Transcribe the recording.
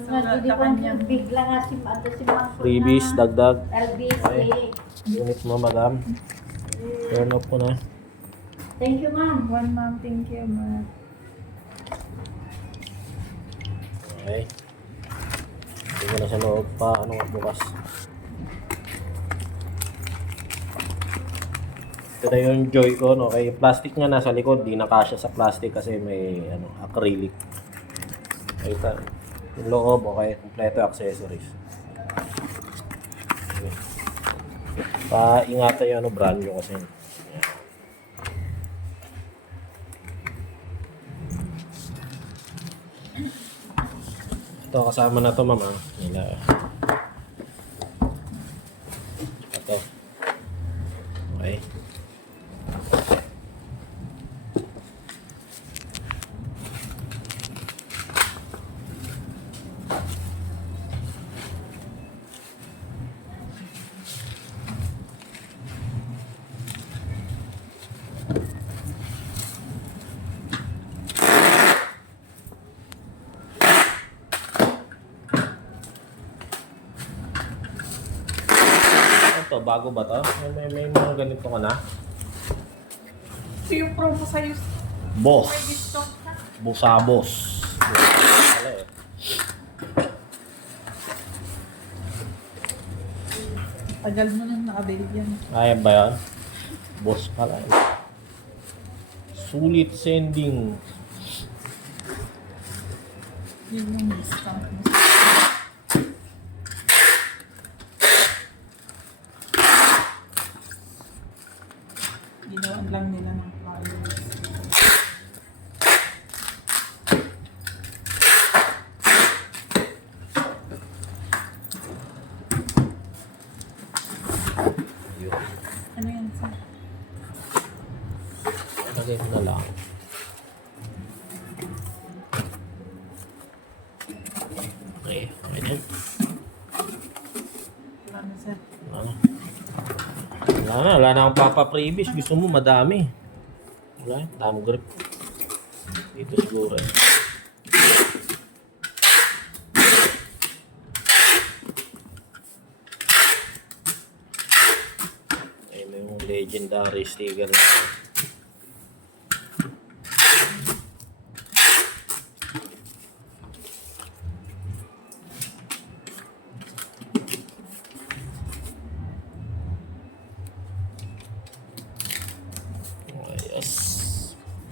Hindi ko bigla nga si Mang. Freebies, dagdag. RBC. Okay. Unit mo, madam. Turn off ko na. Thank you, ma'am. One ma'am, thank you ma'am. Okay. Hindi ko na sa loob pa. Ano nga bukas? Ito na yung Joy-Con. Okay. Plastic nga nasa likod. Di na kasya sa plastic kasi may acrylic. Okay. Yung loob, okay. Kompleto accessories. Okay. Paingatan yung brand nyo kasi. Ito, kasama na to, mama. Ito. Okay. Ito, bago ba to? May mga ganito ka na? So yung promo sa'yo, Boss. may discount ka? Busabos. Wala eh. Tagal mo nang nakabili yan. Ayan ba yan? Boss pala eh. Sulit sending. Yun yung discount mo. Ginawan lang nila ng flyers. Yun. Ano yan sir? Lagay ko na lang. Okay. Okay na. Wala na sir. Ano? Wala na akong papa-previous. Gusto mo madami. Wala, dami grip. Dito siguro eh. Ayun yung legendary sticker na.